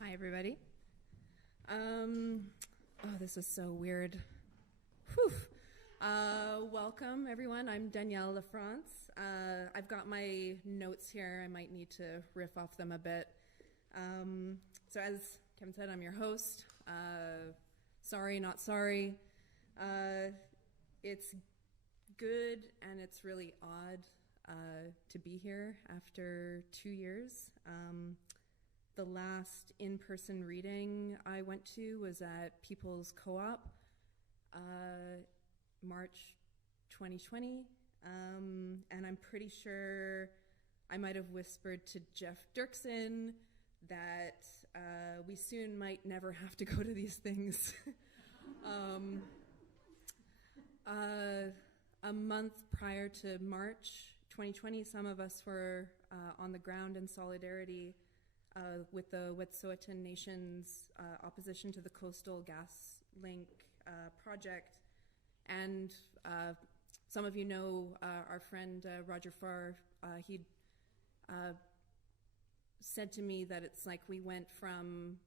Hi, everybody. Oh, this is so weird. Whew. Welcome, everyone. I'm Danielle, LaFrance. I've got my notes here. I might need to riff off them a bit. So as Kevin said, I'm your host. Sorry, not sorry. It's good and it's really odd to be here after 2 years. The last in-person reading I went to was at People's Co-op, March 2020, and I'm pretty sure I might have whispered to Jeff Dirksen that we soon might never have to go to these things. A month prior to March 2020, some of us were on the ground in solidarity with the Wet'suwet'en Nation's opposition to the Coastal Gas Link project. And some of you know our friend Roger Farr. He said to me that it's like we went from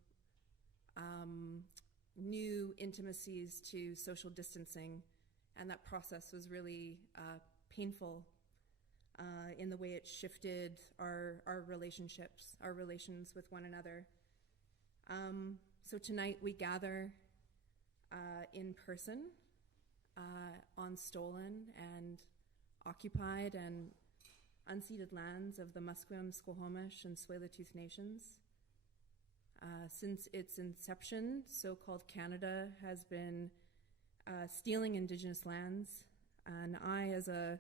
new intimacies to social distancing, and that process was really painful in the way it shifted our relationships, our relations with one another. So tonight we gather in person on stolen and occupied and unceded lands of the Musqueam, Squamish, and Tsleil-Waututh nations. Since its inception, so-called Canada has been stealing Indigenous lands, and I, as a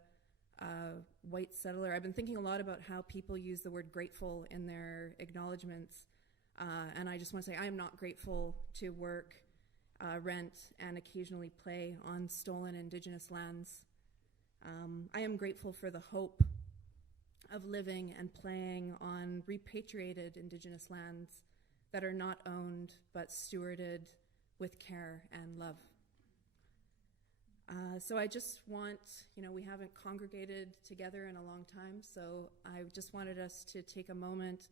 white settler, I've been thinking a lot about how people use the word grateful in their acknowledgements, and I just want to say I am not grateful to work, rent, and occasionally play on stolen Indigenous lands. I am grateful for the hope of living and playing on repatriated Indigenous lands that are not owned but stewarded with care and love. So I just want, we haven't congregated together in a long time, so I just wanted us to take a moment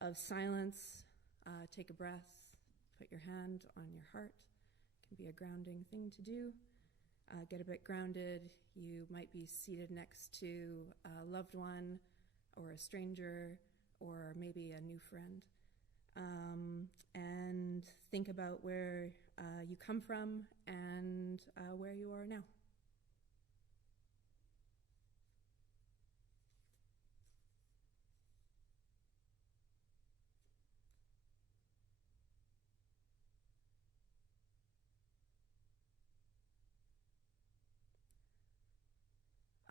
of silence, take a breath, put your hand on your heart. It can be a grounding thing to do. Get a bit grounded. You might be seated next to a loved one or a stranger or maybe a new friend. And think about where you come from and where you are now.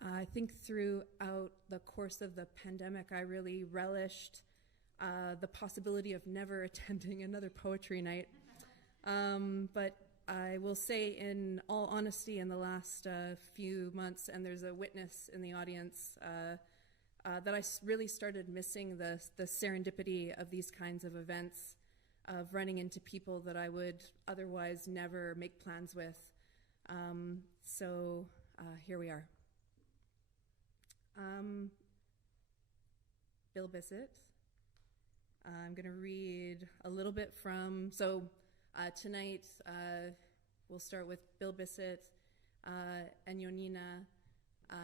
I think throughout the course of the pandemic, I really relished the possibility of never attending another poetry night. But I will say, in all honesty, in the last few months, and there's a witness in the audience, that I really started missing the serendipity of these kinds of events, of running into people that I would otherwise never make plans with. So here we are. Bill Bissett. I'm going to read a little bit from, tonight we'll start with Bill Bissett and Jónína,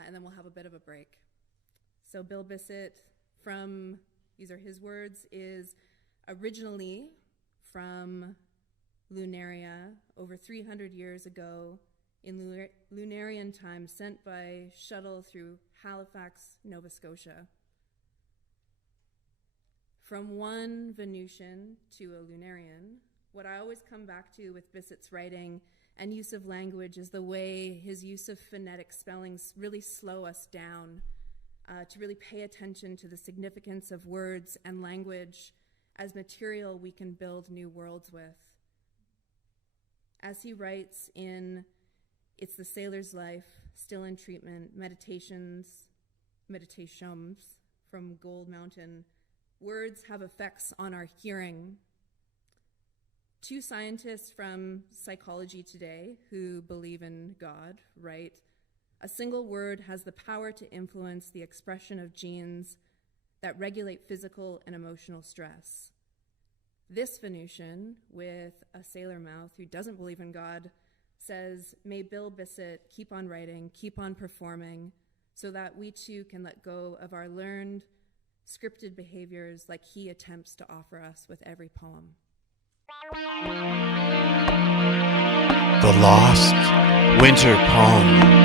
and then we'll have a bit of a break. So Bill Bissett, these are his words, is originally from Lunaria over 300 years ago in Lunarian time, sent by shuttle through Halifax, Nova Scotia. From one Venusian to a Lunarian, what I always come back to with Bissett's writing and use of language is the way his use of phonetic spellings really slow us down, to really pay attention to the significance of words and language as material we can build new worlds with. As he writes in It's the Sailor's Life, Still in Treatment, Meditasyuns from Gold Mountain, words have effects on our hearing. Two scientists from Psychology Today who believe in God write, a single word has the power to influence the expression of genes that regulate physical and emotional stress. This Venusian, with a sailor mouth who doesn't believe in God, says, may Bill Bissett keep on writing, keep on performing, so that we too can let go of our learned, scripted behaviors like he attempts to offer us with every poem. The Lost Winter Poem.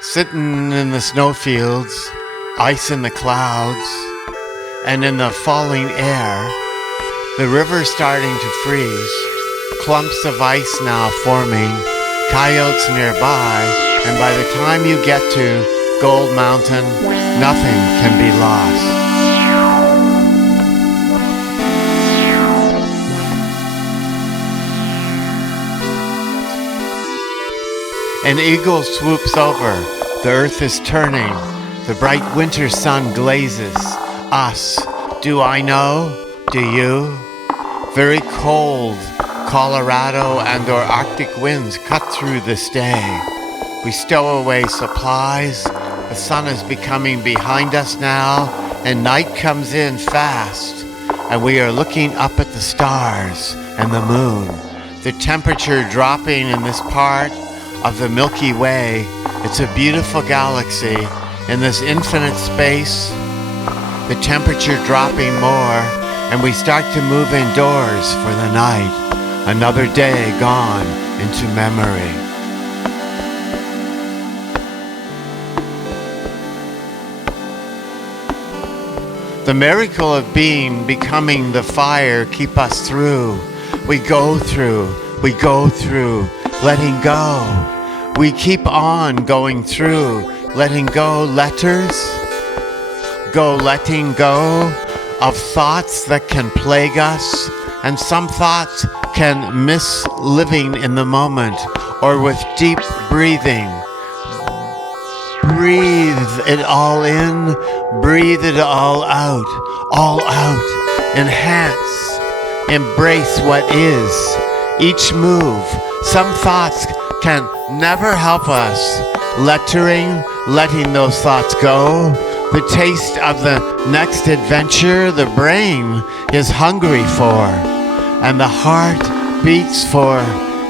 Sitting in the snowfields, ice in the clouds, and in the falling air, the river's starting to freeze, clumps of ice now forming, coyotes nearby, and by the time you get to Gold Mountain, nothing can be lost. An eagle swoops over, the earth is turning, the bright winter sun glazes us. Do I know? Do you? Very cold Colorado and or Arctic winds cut through this day. We stow away supplies, the sun is becoming behind us now, and night comes in fast, and we are looking up at the stars and the moon. The temperature dropping in this part of the Milky Way. It's a beautiful galaxy in this infinite space. The temperature dropping more, and we start to move indoors for the night. Another day gone into memory. The miracle of being, becoming the fire, keep us through. We go through, letting go. We keep on going through, letting go letters, letting go of thoughts that can plague us, and some thoughts can miss living in the moment, or with deep breathing. Breathe it all in, breathe it all out, enhance, embrace what is, each move. Some thoughts can never help us. Letting those thoughts go. The taste of the next adventure the brain is hungry for, and the heart beats for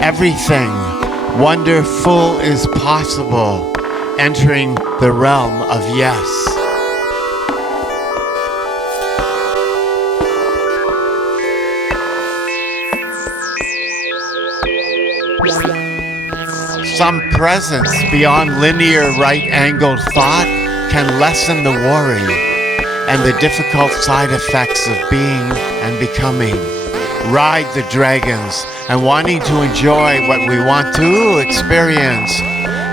everything. Wonderful is possible, entering the realm of yes. Some presence beyond linear right-angled thought can lessen the worry and the difficult side effects of being and becoming. Ride the dragons and wanting to enjoy what we want to experience,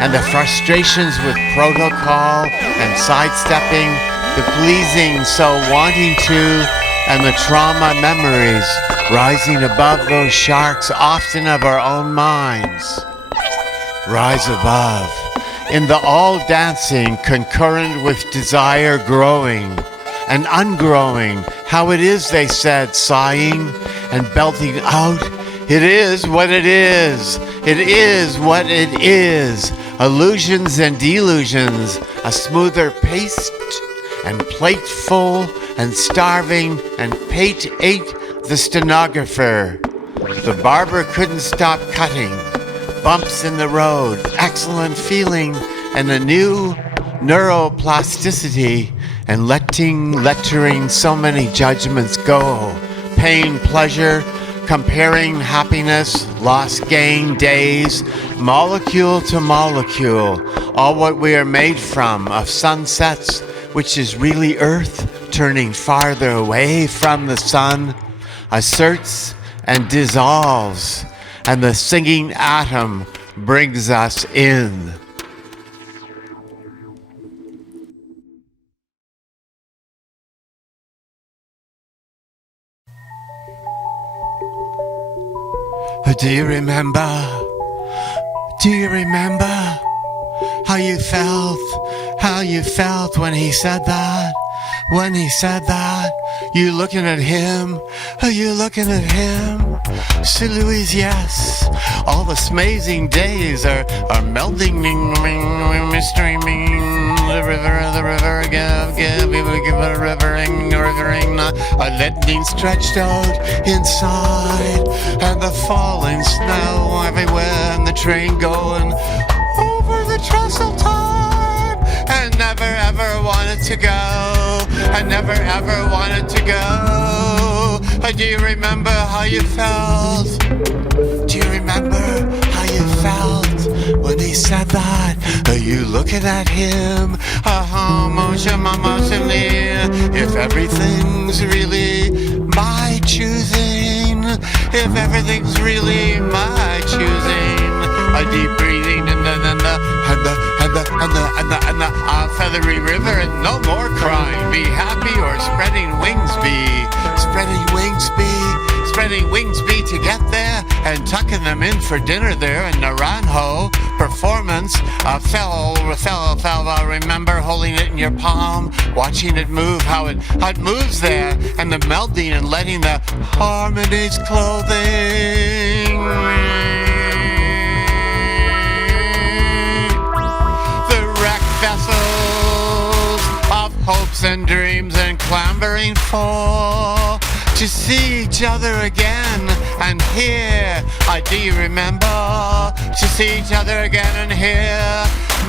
and the frustrations with protocol and sidestepping, the pleasing so wanting to, and the trauma memories rising above those sharks often of our own minds. Rise above, in the all dancing concurrent with desire growing and ungrowing. How it is, they said, sighing and belting out. It is what it is. It is what it is. Illusions and delusions, a smoother paste and plateful and starving, and Pate ate the stenographer. The barber couldn't stop cutting. Bumps in the road, excellent feeling, and a new neuroplasticity, and lettering so many judgments go. Pain, pleasure, comparing happiness, loss, gain, days, molecule to molecule, all what we are made from, of sunsets, which is really Earth, turning farther away from the sun, asserts and dissolves, and the singing atom brings us in. Do you remember? Do you remember? how you felt when he said that. When he said that, you looking at him? Are you looking at him? See, Louise, yes. All the amazing days are melding, streaming. The river, give it a rivering, a leading stretched out inside, and the falling snow everywhere, and the train going over the trestle time. And never ever wanted to go. I never ever wanted to go. Do you remember how you felt? Do you remember how you felt when he said that? Are you looking at him? Emotionally, if everything's really my choosing, if everything's really my choosing, a deep breathing and the feathery river, and no more crying. Be happy or spreading wings be, spreading wings be to get there, and tucking them in for dinner there in Naranjo. Performance, fell. I remember holding it in your palm, watching it move, how it moves there, and the melding and letting the harmonies clothing. Vessels of hopes and dreams, and clambering for to see each other again and hear. Do you remember to see each other again and hear?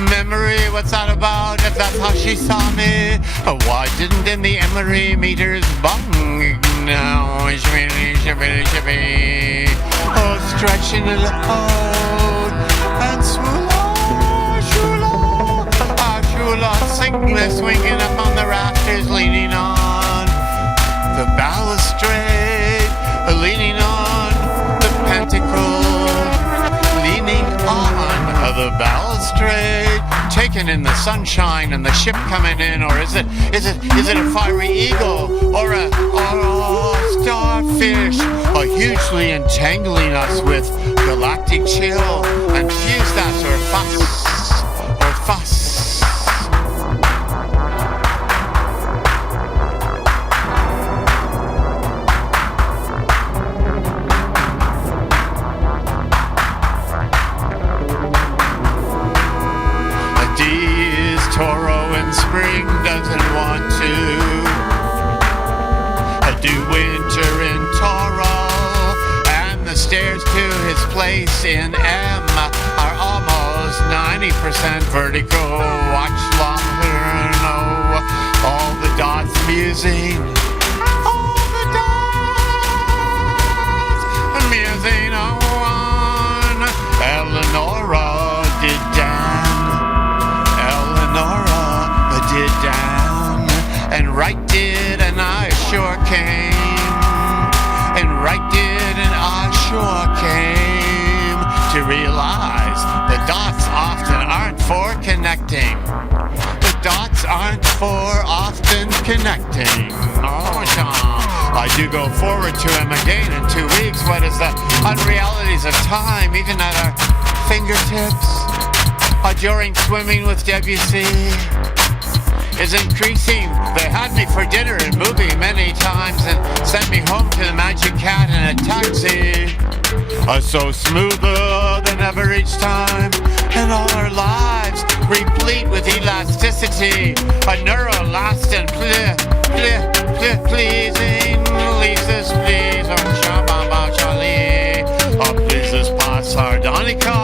Memory, what's that about? If that's how she saw me, why didn't in the Emery meters bung? No, it's really shippy. Oh, stretching it out and swooning. Swinging up on the rafters, leaning on the balustrade, leaning on the pentacle, leaning on the balustrade, taken in the sunshine and the ship coming in, or is it a fiery eagle or a starfish, hugely entangling us with galactic chill and fuse that or fuss. Spring doesn't want to do winter in Toro, and the stairs to his place in M are almost 90% vertical. Watch Longherno, all the dots musing, all the dots musing on. Eleonora did down, and right did, and I sure came, and right did, and I sure came to realize the dots often aren't for connecting. The dots aren't for often connecting. Oh, I do go forward to him again in 2 weeks. What is the unrealities of time, even at our fingertips? During swimming with Debussy is increasing. They had me for dinner and movie many times and sent me home to the Magic Cat in a taxi. So smoother than ever each time, and all our lives replete with elasticity, a neuroelastin pleasing, Lisa's please, or Shababa Charlie, pleases pas sardonica.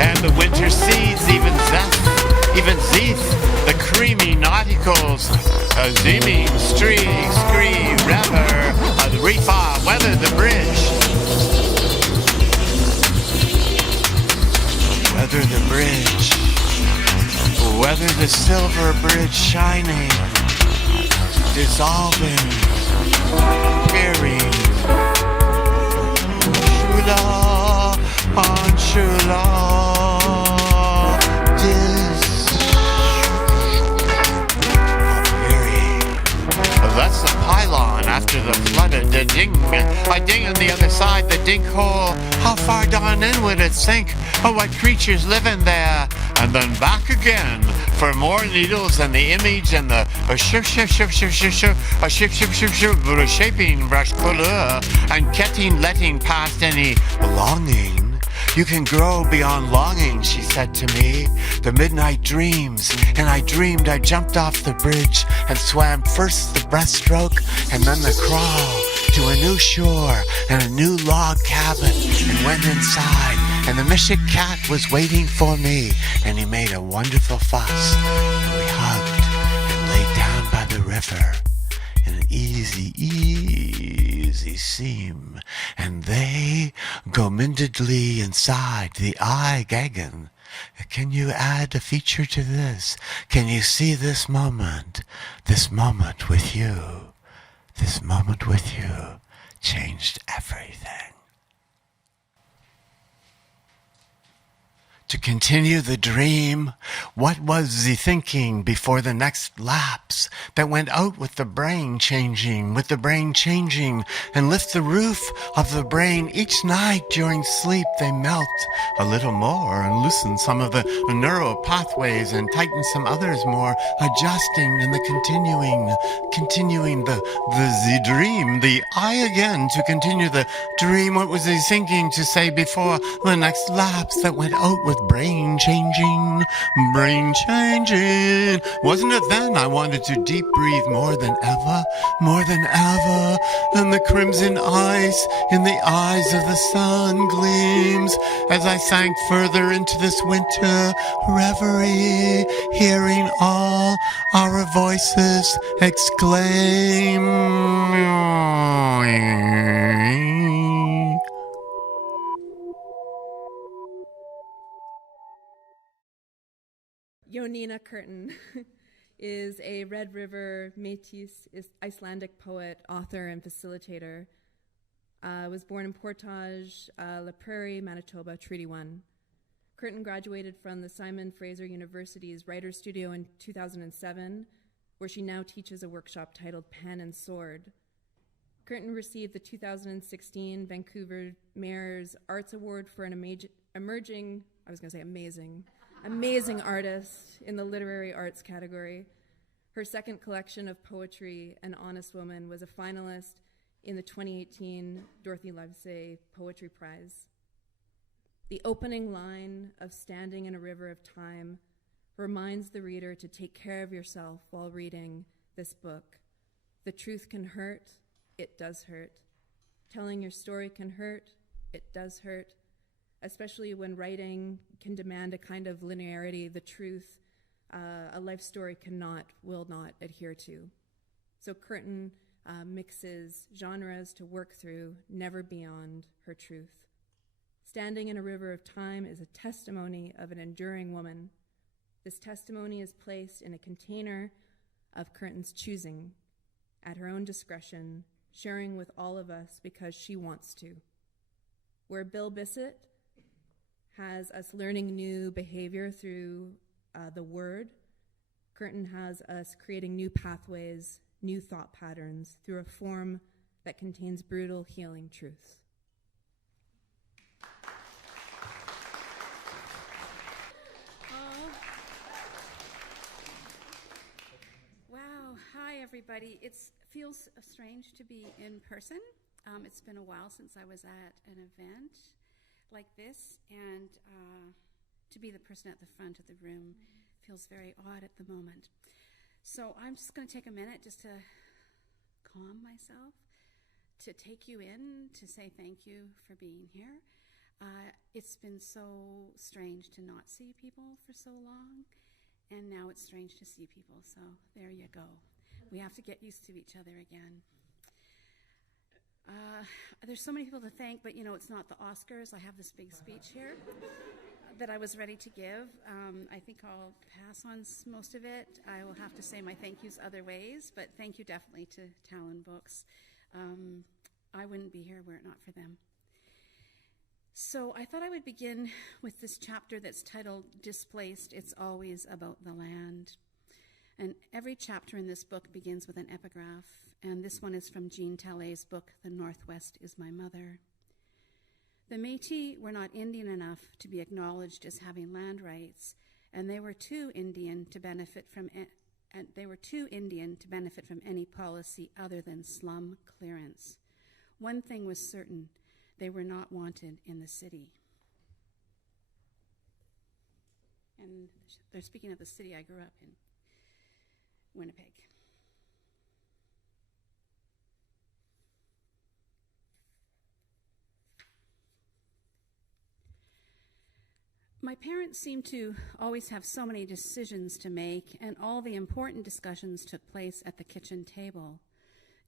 And the winter seeds, even Zeeth, the creamy nauticals, Zimi, Scree, Rever, the Refa, weather the bridge. Weather the bridge. Weather the silver bridge shining, dissolving, buried. Shula, that's the pilot. I dig on the other side, the dig hole. How far down in would it sink? Oh, what creatures live in there? And then back again for more needles and the image and the shaping brush color and letting past any longing. You can grow beyond longing, she said to me. The midnight dreams, and I dreamed I jumped off the bridge and swam first the breaststroke and then the crawl to a new shore and a new log cabin and went inside. And the Mishik cat was waiting for me, and he made a wonderful fuss. And we hugged and lay down by the river in an easy seam. And they go mindedly inside the eye gaggin. Can you add a feature to this? Can you see this moment? This moment with you. This moment with you changed everything. To continue the dream, what was the thinking before the next lapse that went out with the brain changing, and lift the roof of the brain each night during sleep? They melt a little more and loosen some of the neural pathways and tighten some others more, adjusting and continuing the dream, the eye again to continue the dream. What was he thinking to say before the next lapse that went out with brain changing? Wasn't it then I wanted to deep breathe more than ever, and the crimson ice in the eyes of the sun gleams as I sank further into this winter reverie, hearing all our voices exclaim. Jónína Kirton is a Red River Métis Icelandic poet, author, and facilitator. Was born in Portage La Prairie, Manitoba, Treaty 1. Kirton graduated from the Simon Fraser University's Writer's Studio in 2007, where she now teaches a workshop titled Pen and Sword. Kirton received the 2016 Vancouver Mayor's Arts Award for an amazing artist in the literary arts category. Her second collection of poetry, An Honest Woman, was a finalist in the 2018 Dorothy Livesey Poetry Prize. The opening line of Standing in a River of Time reminds the reader to take care of yourself while reading this book. The truth can hurt, it does hurt. Telling your story can hurt, it does hurt. Especially when writing can demand a kind of linearity, the truth a life story will not adhere to. So Kirton mixes genres to work through, never beyond her truth. Standing in a River of Time is a testimony of an enduring woman. This testimony is placed in a container of Kirton's choosing, at her own discretion, sharing with all of us because she wants to. Where Bill Bissett has us learning new behavior through the word, Kirton has us creating new pathways, new thought patterns through a form that contains brutal, healing truths. Wow, hi everybody. It feels strange to be in person. It's been a while since I was at an event like this, and to be the person at the front of the room feels very odd at the moment. So I'm just going to take a minute just to calm myself, to take you in, to say thank you for being here. It's been so strange to not see people for so long, and now it's strange to see people, so there you go. We have to get used to each other again. There's so many people to thank, but it's not the Oscars. I have this big speech here that I was ready to give. I think I'll pass on most of it. I will have to say my thank yous other ways, but thank you definitely to Talonbooks. I wouldn't be here were it not for them. So I thought I would begin with this chapter that's titled Displaced, It's Always About the Land. And every chapter in this book begins with an epigraph, and this one is from Jean Tallet's book, The Northwest is My Mother. The Métis were not Indian enough to be acknowledged as having land rights, and they were too Indian to benefit from any policy other than slum clearance. One thing was certain: they were not wanted in the city. And they're speaking of the city I grew up in, Winnipeg. My parents seemed to always have so many decisions to make, and all the important discussions took place at the kitchen table.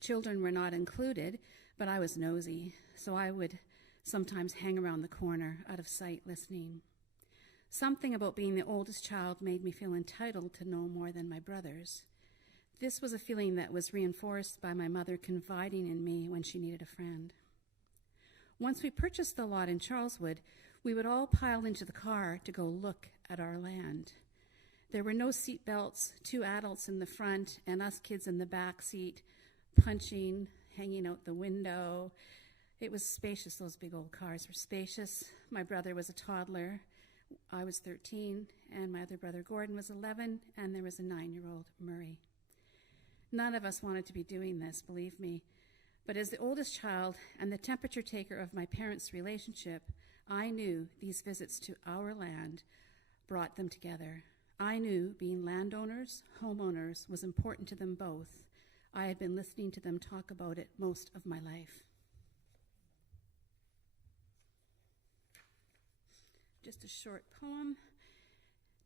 Children were not included, but I was nosy, so I would sometimes hang around the corner, out of sight, listening. Something about being the oldest child made me feel entitled to know more than my brothers. This was a feeling that was reinforced by my mother confiding in me when she needed a friend. Once we purchased the lot in Charleswood, we would all pile into the car to go look at our land. There were no seat belts, 2 adults in the front and us kids in the back seat, punching, hanging out the window. It was spacious. Those big old cars were spacious. My brother was a toddler. I was 13, and my other brother Gordon was 11, and there was a 9-year-old Murray. None of us wanted to be doing this, believe me. But as the oldest child and the temperature taker of my parents' relationship, I knew these visits to our land brought them together. I knew being landowners, homeowners, was important to them both. I had been listening to them talk about it most of my life. Just a short poem.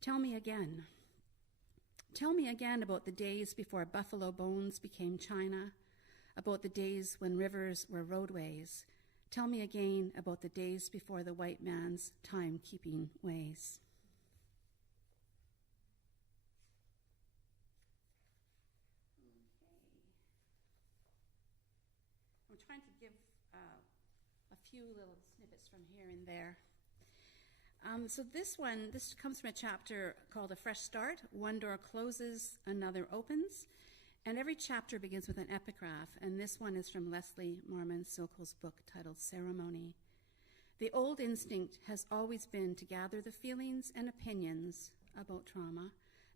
Tell me again. Tell me again about the days before buffalo bones became china, about the days when rivers were roadways. Tell me again about the days before the white man's time-keeping ways. I'm trying to give a few little snippets from here and there. So this comes from a chapter called A Fresh Start. One door closes, another opens. And every chapter begins with an epigraph, and this one is from Leslie Marmon Silko's book titled Ceremony. The old instinct has always been to gather the feelings and opinions about trauma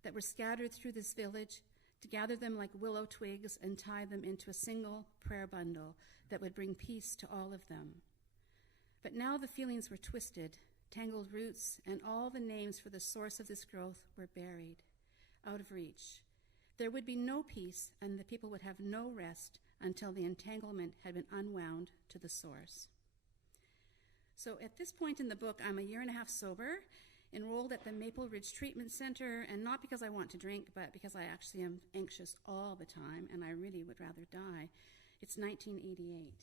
that were scattered through this village, to gather them like willow twigs and tie them into a single prayer bundle that would bring peace to all of them. But now the feelings were twisted, tangled roots, and all the names for the source of this growth were buried, out of reach. There would be no peace, and the people would have no rest until the entanglement had been unwound to the source. So at this point in the book, I'm a 1.5 years sober, enrolled at the Maple Ridge Treatment Center, and not because I want to drink, but because I actually am anxious all the time, and I really would rather die. It's 1988.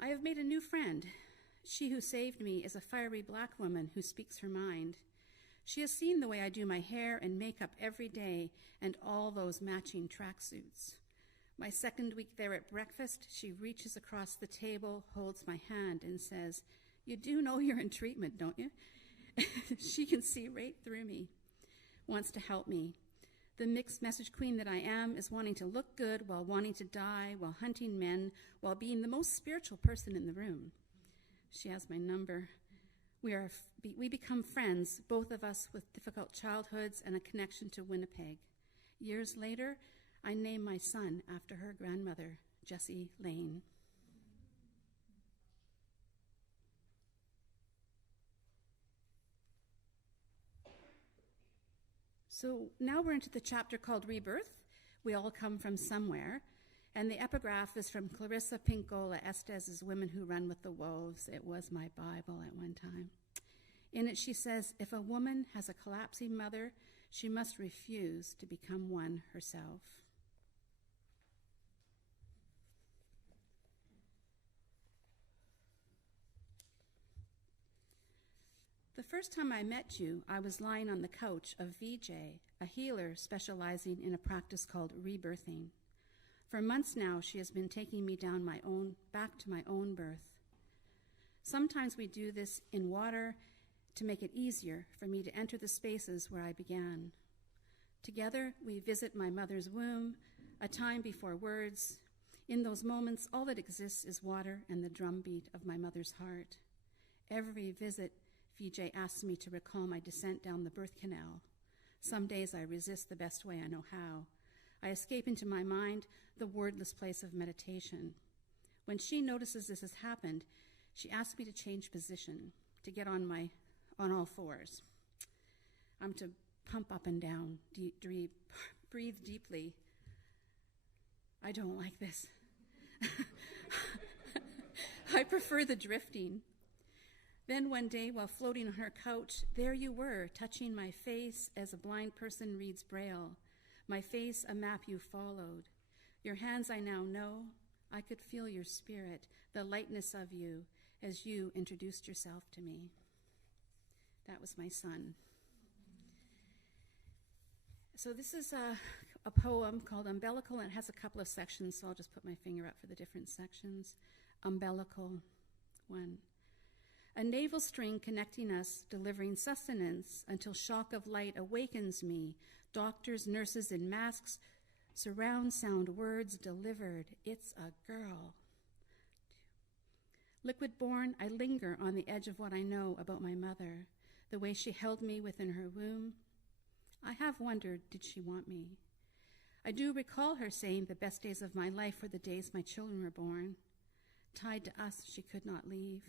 I have made a new friend. She who saved me is a fiery black woman who speaks her mind. She has seen the way I do my hair and makeup every day and all those matching tracksuits. My second week there at breakfast, she reaches across the table, holds my hand, and says, "You do know you're in treatment, don't you?" She can see right through me, wants to help me. The mixed message queen that I am is wanting to look good while wanting to die, while hunting men, while being the most spiritual person in the room. She has my number. We become friends, both of us with difficult childhoods and a connection to Winnipeg. Years later, I name my son after her grandmother, Jessie Lane. So now we're into the chapter called Rebirth. We all come from somewhere. And the epigraph is from Clarissa Pinkola Estes' Women Who Run with the Wolves. It was my Bible at one time. In it she says, if a woman has a collapsing mother, she must refuse to become one herself. The first time I met you, I was lying on the couch of VJ, a healer specializing in a practice called rebirthing. For months now, she has been taking me down back to my own birth. Sometimes we do this in water, to make it easier for me to enter the spaces where I began. Together, we visit my mother's womb, a time before words. In those moments, all that exists is water and the drumbeat of my mother's heart. Every visit, VJ asks me to recall my descent down the birth canal. Some days I resist the best way I know how. I escape into my mind, the wordless place of meditation. When she notices this has happened, she asks me to change position, to get on all fours. I'm to pump up and down, breathe deeply. I don't like this. I prefer the drifting. Then one day, while floating on her couch, there you were, touching my face as a blind person reads Braille. My face, a map you followed. Your hands I now know. I could feel your spirit, the lightness of you, as you introduced yourself to me. That was my son. So this is a poem called Umbilical, and it has a couple of sections, so I'll just put my finger up for the different sections. Umbilical 1. A navel string connecting us, delivering sustenance until shock of light awakens me. Doctors, nurses in masks, surround sound words delivered. It's a girl. Liquid born, I linger on the edge of what I know about my mother, the way she held me within her womb. I have wondered, did she want me? I do recall her saying the best days of my life were the days my children were born. Tied to us, she could not leave.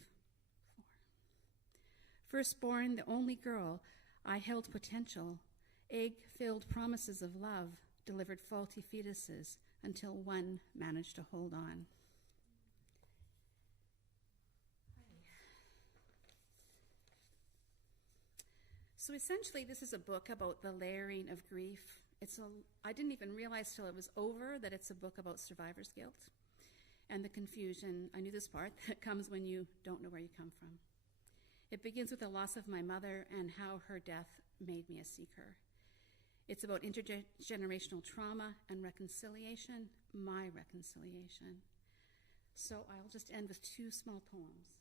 4. Firstborn, the only girl, I held potential, egg-filled promises of love, delivered faulty fetuses until one managed to hold on. So essentially, this is a book about the layering of grief. I didn't even realize till it was over that it's a book about survivor's guilt and the confusion, I knew this part, that comes when you don't know where you come from. It begins with the loss of my mother and how her death made me a seeker. It's about intergenerational trauma and reconciliation, my reconciliation. So I'll just end with 2 small poems.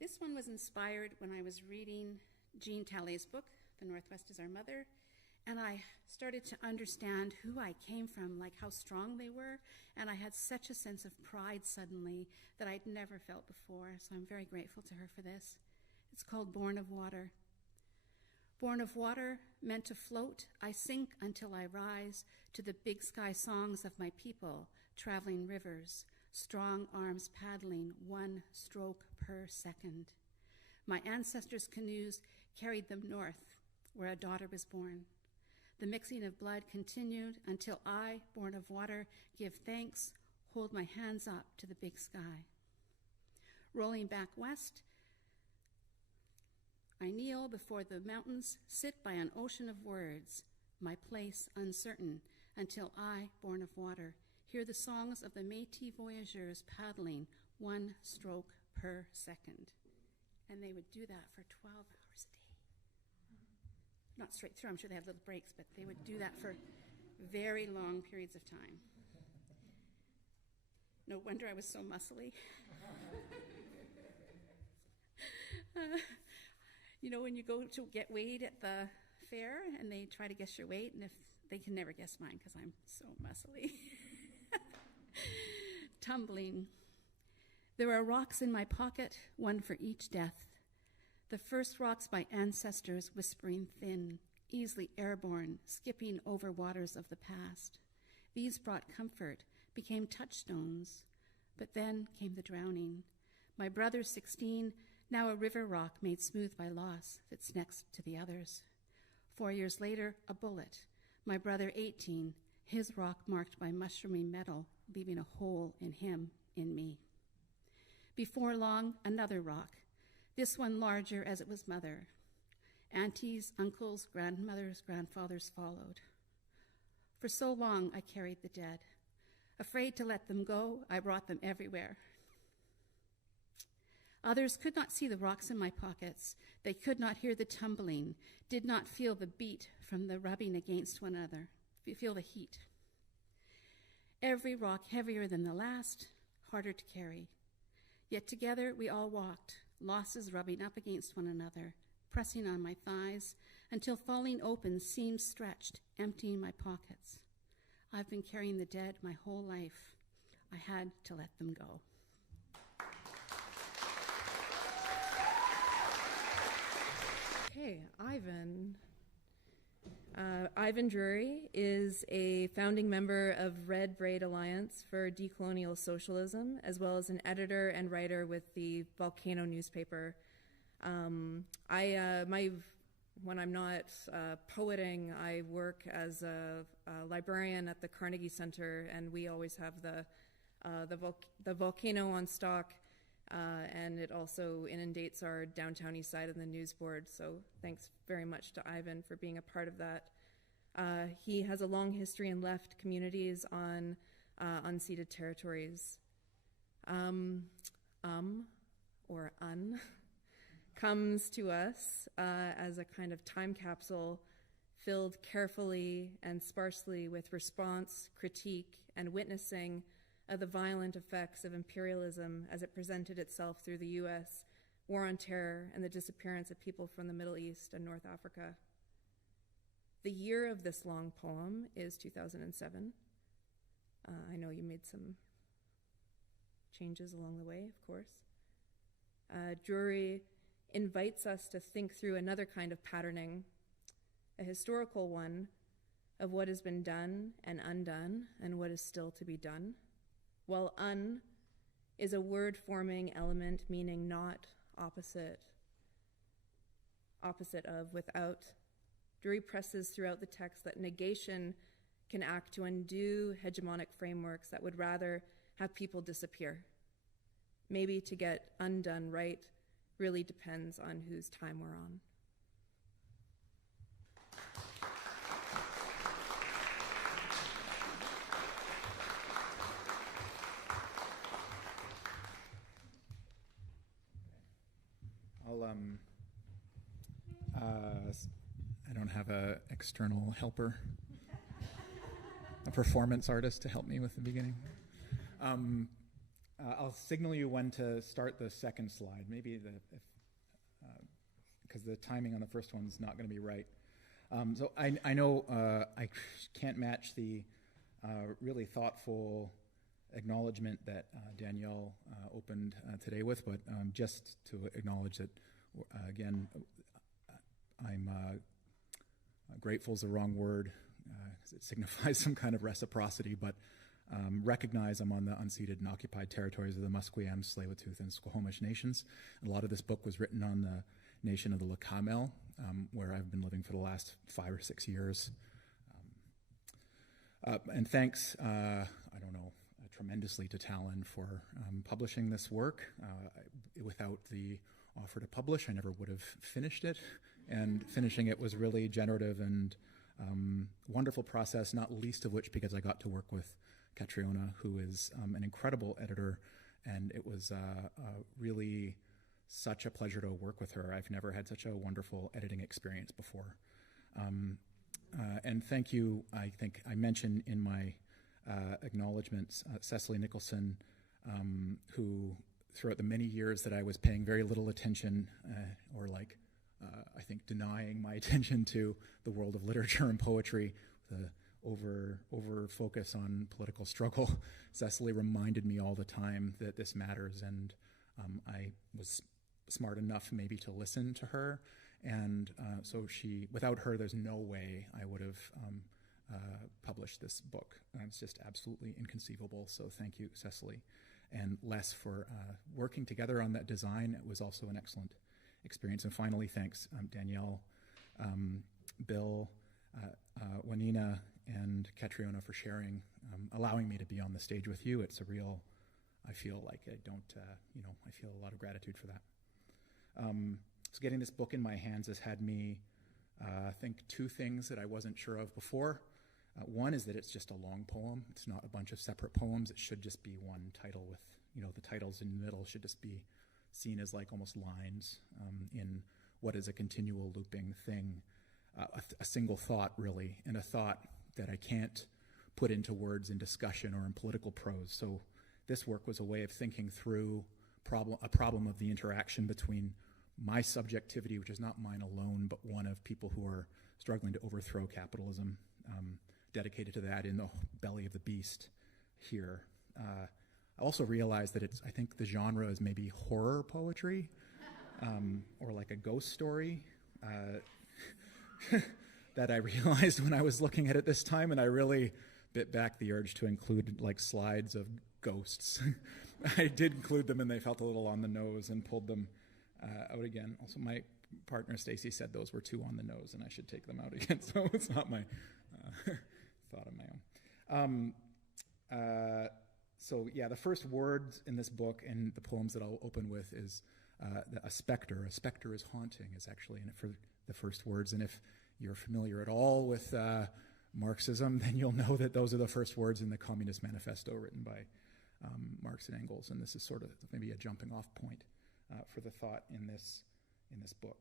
This one was inspired when I was reading Jean Tallé's book, The Northwest is Our Mother, and I started to understand who I came from, like how strong they were, and I had such a sense of pride suddenly that I'd never felt before, so I'm very grateful to her for this. It's called Born of Water. Born of water, meant to float, I sink until I rise to the big sky songs of my people, traveling rivers, strong arms paddling 1 stroke per second. My ancestors' canoes carried them north, where a daughter was born. The mixing of blood continued until I, born of water, give thanks, hold my hands up to the big sky. Rolling back west, I kneel before the mountains, sit by an ocean of words, my place uncertain, until I, born of water, hear the songs of the Métis voyageurs paddling 1 stroke per second. And they would do that for 12 hours a day. Not straight through, I'm sure they have little breaks, but they would do that for very long periods of time. No wonder I was so muscly. You know, when you go to get weighed at the fair and they try to guess your weight, and if they can never guess mine because I'm so muscly. Tumbling. There are rocks in my pocket, 1 for each death. The first rocks my ancestors whispering thin, easily airborne, skipping over waters of the past. These brought comfort, became touchstones, but then came the drowning. My brother, 16, now a river rock made smooth by loss that's next to the others. 4 years later, a bullet. My brother, 18, his rock marked by mushrooming metal, leaving a hole in him, in me. Before long, another rock, this one larger as it was mother. Aunties, uncles, grandmothers, grandfathers followed. For so long, I carried the dead. Afraid to let them go, I brought them everywhere. Others could not see the rocks in my pockets. They could not hear the tumbling, did not feel the beat from the rubbing against one another, feel the heat. Every rock heavier than the last, harder to carry. Yet together we all walked, losses rubbing up against one another, pressing on my thighs, until falling open, seams stretched, emptying my pockets. I've been carrying the dead my whole life. I had to let them go. Okay, Ivan. Ivan Drury is a founding member of Red Braid Alliance for Decolonial Socialism, as well as an editor and writer with the Volcano newspaper. When I'm not poeting, I work as a librarian at the Carnegie Center, and we always have the Volcano on stock, and it also inundates our downtown east side of the news board. So thanks very much to Ivan for being a part of that. He has a long history in left communities on unceded territories. Comes to us as a kind of time capsule filled carefully and sparsely with response, critique, and witnessing of the violent effects of imperialism as it presented itself through the U.S., war on terror, and the disappearance of people from the Middle East and North Africa. The year of this long poem is 2007. I know you made some changes along the way, of course. Drury invites us to think through another kind of patterning, a historical one of what has been done and undone and what is still to be done, while un is a word-forming element meaning not, opposite of, without. Drury presses throughout the text that negation can act to undo hegemonic frameworks that would rather have people disappear. Maybe to get undone right really depends on whose time we're on. I don't have an external helper, a performance artist to help me with the beginning. I'll signal you when to start the second slide, maybe because the timing on the first one's not going to be right. So I know I can't match the really thoughtful acknowledgement that Danielle opened today with, but just to acknowledge that, again, I'm grateful is the wrong word because it signifies some kind of reciprocity, but recognize I'm on the unceded and occupied territories of the Musqueam, Tsleil-Waututh, and Squamish nations. And a lot of this book was written on the nation of the Lekamel, where I've been living for the last 5 or 6 years. And thanks, tremendously to Talon for publishing this work. Without the offer to publish, I never would have finished it. And finishing it was really generative and wonderful process, not least of which because I got to work with Catriona, who is an incredible editor, and it was really such a pleasure to work with her. I've never had such a wonderful editing experience before. And thank you, I think I mentioned in my acknowledgements, Cecily Nicholson, who throughout the many years that I was paying very little attention, I think denying my attention to the world of literature and poetry, the over focus on political struggle, Cecily reminded me all the time that this matters, and I was smart enough maybe to listen to her, and so without her, there's no way I would have published this book. It's just absolutely inconceivable, so thank you, Cecily, and Les for working together on that design. It was also an excellent experience. And finally, thanks, Danielle, Bill, Jónína, and Catriona for sharing, allowing me to be on the stage with you. It's a real, I feel like I feel a lot of gratitude for that. So getting this book in my hands has had me think 2 things that I wasn't sure of before. One is that it's just a long poem. It's not a bunch of separate poems. It should just be one title with, the titles in the middle should just be seen as like almost lines in what is a continual looping thing, a single thought really, and a thought that I can't put into words in discussion or in political prose. So this work was a way of thinking through problem of the interaction between my subjectivity, which is not mine alone, but one of people who are struggling to overthrow capitalism, dedicated to that in the belly of the beast here. I also realized that I think the genre is maybe horror poetry, or like a ghost story, that I realized when I was looking at it this time, and I really bit back the urge to include like slides of ghosts. I did include them, and they felt a little on the nose, and pulled them out again. Also, my partner Stacy said those were too on the nose, and I should take them out again. So it's not my thought of my own. So yeah, the first words in this book and the poems that I'll open with is a specter. A specter is haunting is actually in it for the first words. And if you're familiar at all with Marxism, then you'll know that those are the first words in the Communist Manifesto written by Marx and Engels. And this is sort of maybe a jumping off point for the thought in this book.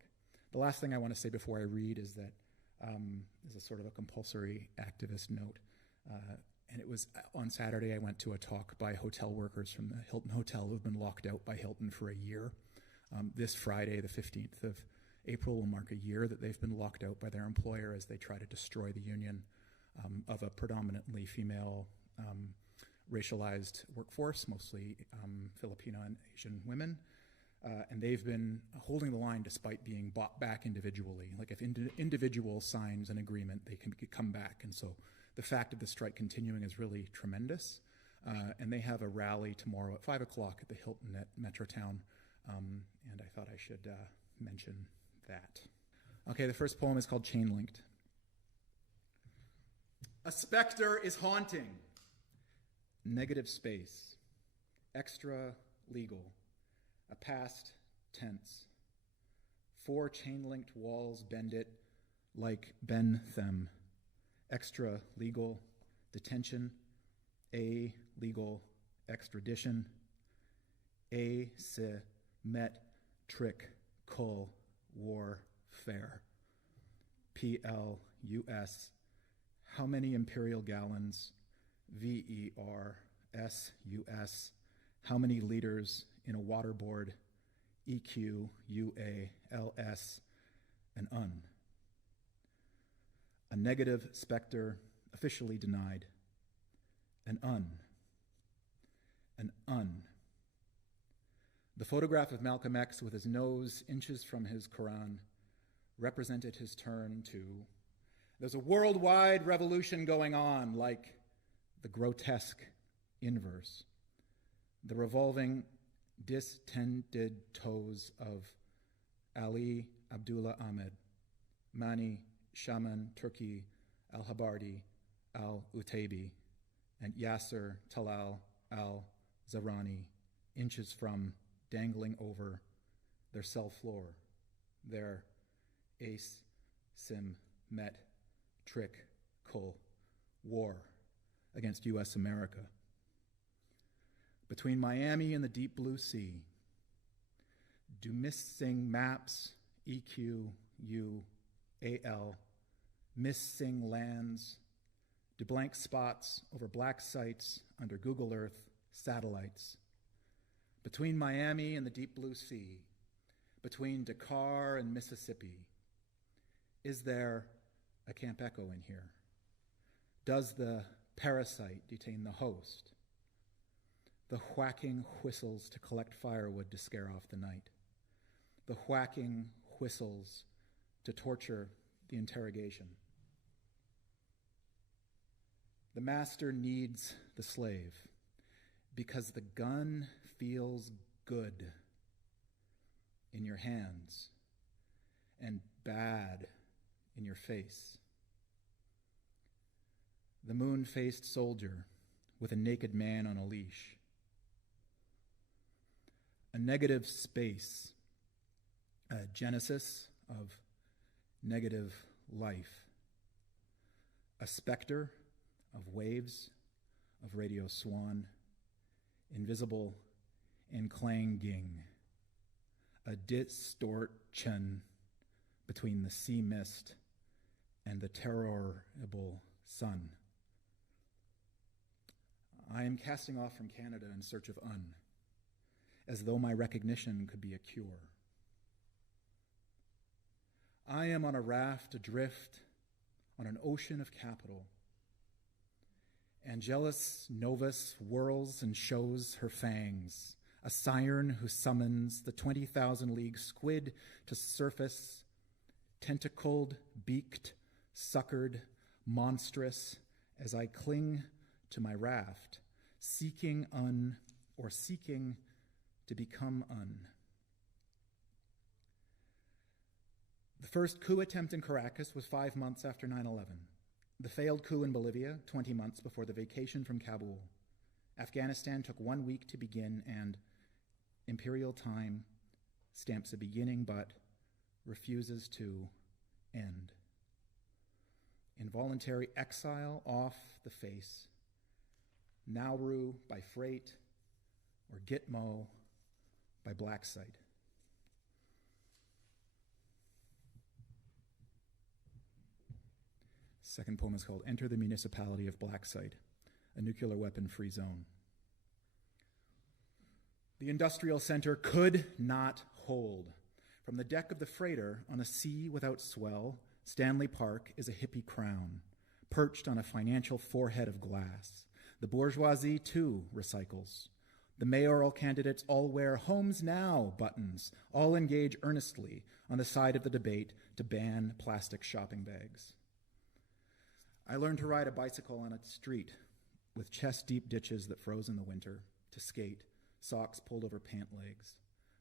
The last thing I want to say before I read is that is a sort of a compulsory activist note. And it was on Saturday I went to a talk by hotel workers from the Hilton Hotel who've been locked out by Hilton for a year. This Friday, the 15th of April, will mark a year that they've been locked out by their employer as they try to destroy the union of a predominantly female racialized workforce, mostly Filipino and Asian women. And they've been holding the line despite being bought back individually. Like if individual signs an agreement, they can come back. And so the fact of the strike continuing is really tremendous. And they have a rally tomorrow at 5 o'clock at the Hilton at Metrotown. And I thought I should mention that. Okay, the first poem is called Chain Linked. A specter is haunting. Negative space. Extra legal. A past tense. 4 chain-linked walls bend it like Bentham. Extra legal detention. A legal extradition. A symmetric warfare. PLUS. How many imperial gallons? VERSUS. How many liters in a waterboard? EQUALS. An UN. A negative specter officially denied. An UN. An UN. The photograph of Malcolm X with his nose inches from his Quran represented his turn to, there's a worldwide revolution going on, like the grotesque inverse. The revolving, distended toes of Ali Abdullah Ahmed, Mani Shaman Turki al-Habardi al-Utaibi, and Yasser Talal al-Zahrani, inches from, dangling over their cell floor, their asymmetrical war against U.S. America. Between Miami and the deep blue sea, do missing maps, EQUAL, missing lands, do blank spots over black sites under Google Earth satellites. Between Miami and the deep blue sea, between Dakar and Mississippi, is there a Camp Echo in here? Does the parasite detain the host? The whacking whistles to collect firewood to scare off the night. The whacking whistles to torture the interrogation. The master needs the slave because the gun feels good in your hands and bad in your face. The moon-faced soldier with a naked man on a leash. A negative space, a genesis of negative life. A specter of waves, of radio swan, invisible in clanging. A distortion between the sea mist and the terrible sun. I am casting off from Canada in search of Un, as though my recognition could be a cure. I am on a raft adrift on an ocean of capital. Angelus Novus whirls and shows her fangs, a siren who summons the 20,000-league squid to surface, tentacled, beaked, suckered, monstrous, as I cling to my raft, seeking to become un. The first coup attempt in Caracas was 5 months after 9/11. The failed coup in Bolivia, 20 months before the vacation from Kabul. Afghanistan took 1 week to begin, and imperial time stamps a beginning but refuses to end. Involuntary exile off the face. Nauru by freight, or Gitmo by black site. Second poem is called Enter the Municipality of Black Site, a nuclear weapon-free zone. The industrial center could not hold. From the deck of the freighter on a sea without swell, Stanley Park is a hippie crown, perched on a financial forehead of glass. The bourgeoisie, too, recycles. The mayoral candidates all wear Homes Now buttons, all engage earnestly on the side of the debate to ban plastic shopping bags. I learned to ride a bicycle on a street with chest-deep ditches that froze in the winter, to skate, socks pulled over pant legs.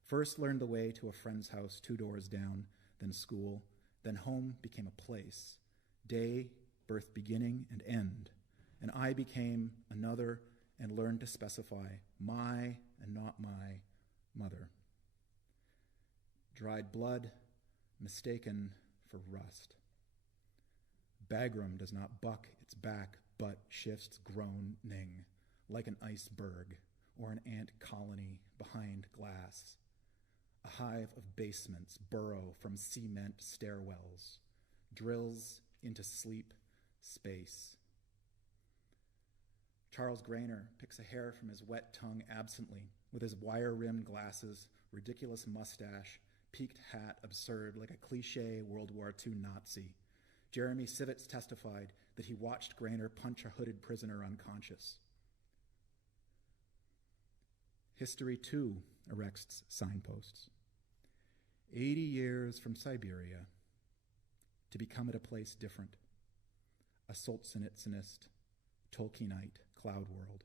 First learned the way to a friend's house 2 doors down, then school, then home became a place. Day, birth beginning and end. And I became another and learned to specify my and not my mother. Dried blood, mistaken for rust. Bagram does not buck its back, but shifts groaning like an iceberg or an ant colony behind glass. A hive of basements burrow from cement stairwells, drills into sleep space. Charles Grainer picks a hair from his wet tongue absently, with his wire-rimmed glasses, ridiculous mustache, peaked hat absurd like a cliché World War II Nazi. Jeremy Sivitz testified that he watched Grainer punch a hooded prisoner unconscious. History, too, erects signposts. 80 years from Siberia to become at a place different. A Solzhenitsynist, Tolkienite cloud world.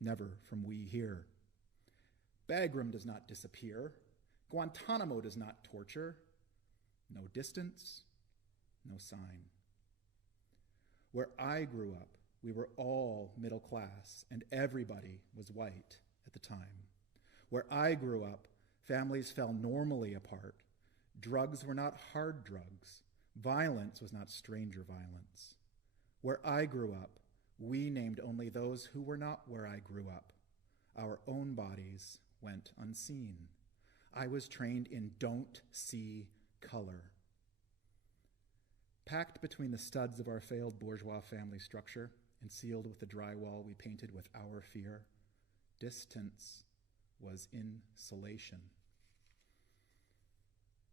Never from we here. Bagram does not disappear. Guantanamo does not torture. No distance, no sign. Where I grew up, we were all middle class, and everybody was white at the time. Where I grew up, families fell normally apart. Drugs were not hard drugs. Violence was not stranger violence. Where I grew up, we named only those who were not where I grew up. Our own bodies went unseen. I was trained in don't see color. Packed between the studs of our failed bourgeois family structure and sealed with the drywall we painted with our fear, distance was insulation.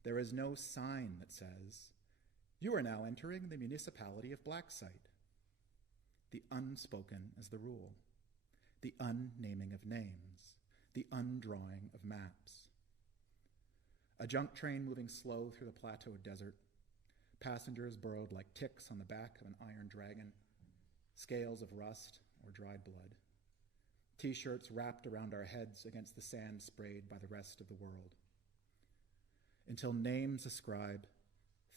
There is no sign that says, "You are now entering the municipality of Blacksite." The unspoken is the rule, the unnaming of names, the undrawing of maps. A junk train moving slow through the plateau desert, passengers burrowed like ticks on the back of an iron dragon, scales of rust or dried blood. T-shirts wrapped around our heads against the sand sprayed by the rest of the world. Until names ascribe,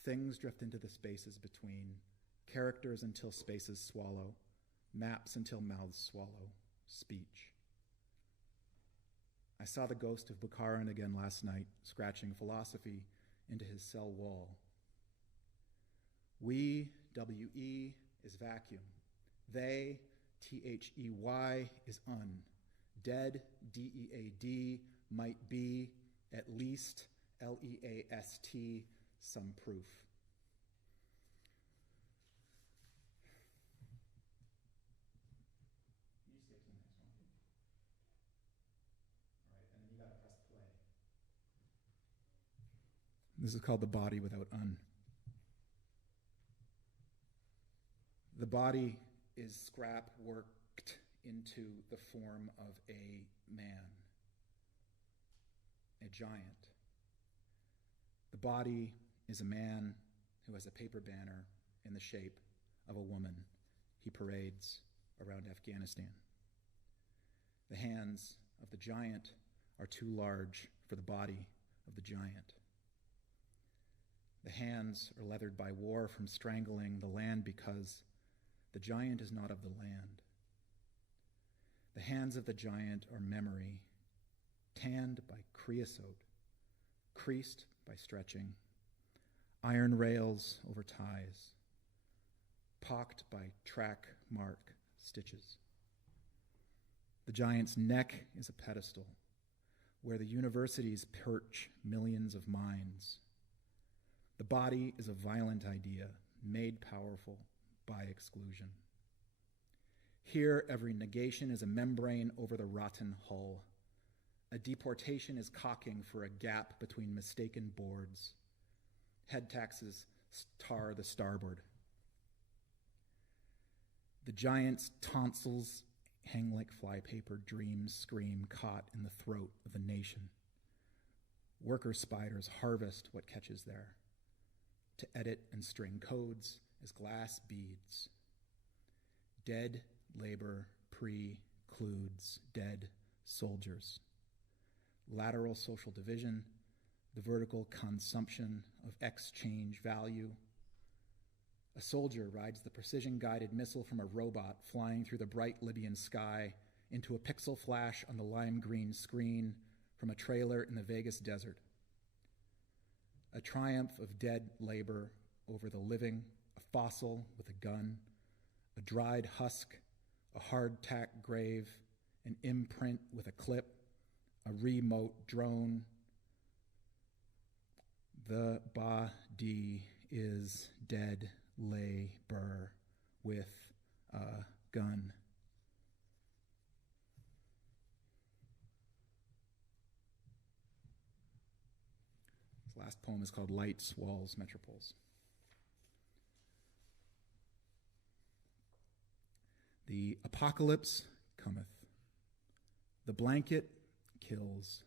things drift into the spaces between, characters until spaces swallow, maps until mouths swallow, speech. I saw the ghost of Bukharin again last night, scratching philosophy into his cell wall. We, W-E, is vacuum. They, T-H-E-Y, is un. Dead, D-E-A-D, might be, at least, L-E-A-S-T, some proof. Can you skip to the next one? All right, and then you This is called the body without un. The body is scrap worked into the form of a man, a giant. The body is a man who has a paper banner in the shape of a woman he parades around Afghanistan. The hands of the giant are too large for the body of the giant. The hands are leathered by war from strangling the land because the giant is not of the land. The hands of the giant are memory, tanned by creosote, creased by stretching, iron rails over ties, pocked by track mark stitches. The giant's neck is a pedestal where the universities perch millions of minds. The body is a violent idea made powerful by exclusion. Here, every negation is a membrane over the rotten hull. A deportation is cocking for a gap between mistaken boards. Head taxes tar the starboard. The giant's tonsils hang like flypaper, dreams scream caught in the throat of the nation. Worker spiders harvest what catches there, to edit and string codes as glass beads. Dead labor precludes dead soldiers. Lateral social division, the vertical consumption of exchange value. A soldier rides the precision-guided missile from a robot flying through the bright Libyan sky into a pixel flash on the lime green screen from a trailer in the Vegas desert. A triumph of dead labor over the living, a fossil with a gun, a dried husk, a hard-tack grave, an imprint with a clip, a remote drone. The body is dead labor with a gun. This last poem is called Lights, Walls, Metropoles. The apocalypse cometh. The blanket kills.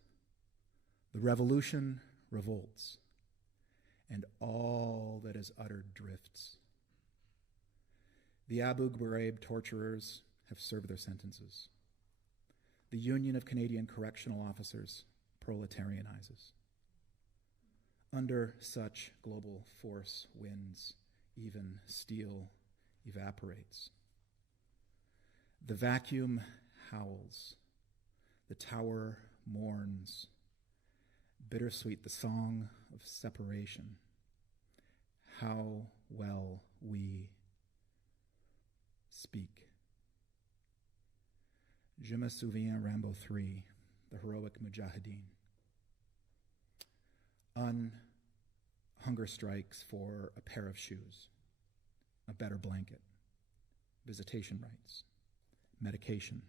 The revolution revolts. And all that is uttered drifts. The Abu Ghraib torturers have served their sentences. The Union of Canadian Correctional Officers proletarianizes. Under such global force winds, even steel evaporates. The vacuum howls. The tower mourns. Bittersweet the song of separation. How well we speak. Je me souviens, Rambo 3, the heroic mujahideen. Hunger strikes for a pair of shoes, a better blanket, visitation rights, medication,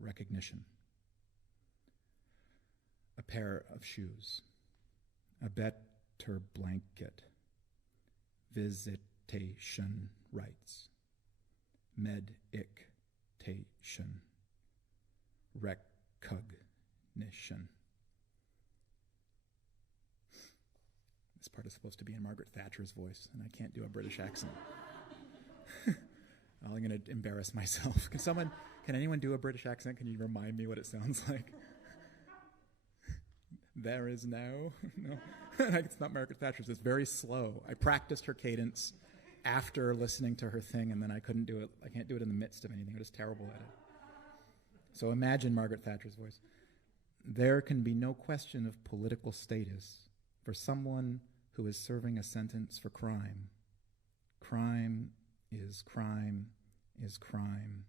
recognition. A pair of shoes, a better blanket, visitation rights, medication, recognition. This part is supposed to be in Margaret Thatcher's voice, and I can't do a British accent. I'm going to embarrass myself. Can anyone do a British accent? Can you remind me what it sounds like? There is no. It's not Margaret Thatcher's. It's very slow. I practiced her cadence after listening to her thing, and then I couldn't do it. I can't do it in the midst of anything. I'm just terrible at it. So imagine Margaret Thatcher's voice. There can be no question of political status for someone who is serving a sentence for crime. Crime is crime is crime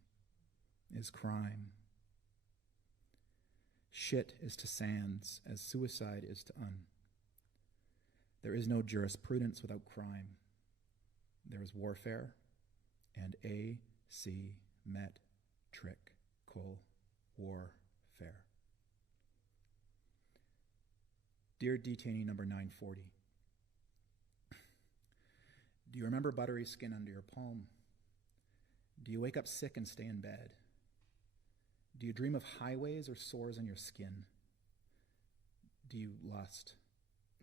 is crime. Shit is to sands as suicide is to un. There is no jurisprudence without crime. There is warfare and asymmetrical warfare. Dear detainee number 940, do you remember buttery skin under your palm? Do you wake up sick and stay in bed? Do you dream of highways or sores on your skin? Do you lust,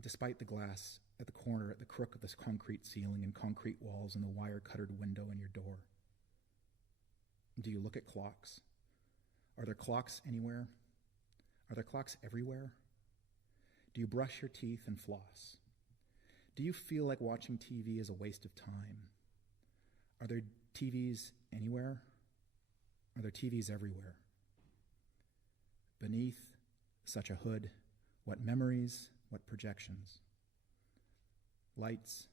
despite the glass at the corner, at the crook of this concrete ceiling and concrete walls and the wire-cuttered window in your door? Do you look at clocks? Are there clocks anywhere? Are there clocks everywhere? Do you brush your teeth and floss? Do you feel like watching TV is a waste of time? Are there TVs anywhere? Are there TVs everywhere? Beneath such a hood, what memories, what projections? Lights,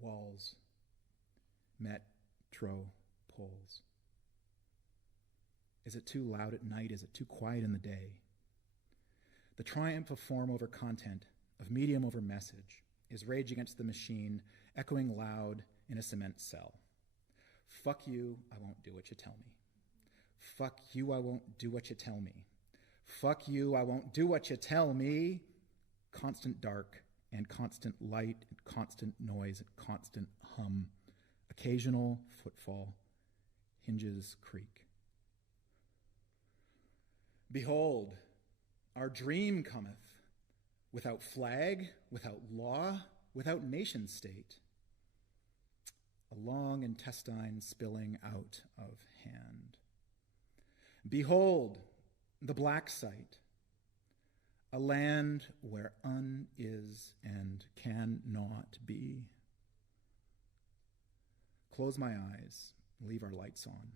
walls, metro poles. Is it too loud at night? Is it too quiet in the day? The triumph of form over content, of medium over message, is rage against the machine, echoing loud in a cement cell. Fuck you, I won't do what you tell me. Fuck you, I won't do what you tell me. Fuck you, I won't do what you tell me. Constant dark and constant light and constant noise and constant hum. Occasional footfall. Hinges creak. Behold, our dream cometh, without flag, without law, without nation state. A long intestine spilling out of hand. Behold, the black site, a land where is and cannot be. Close my eyes, leave our lights on.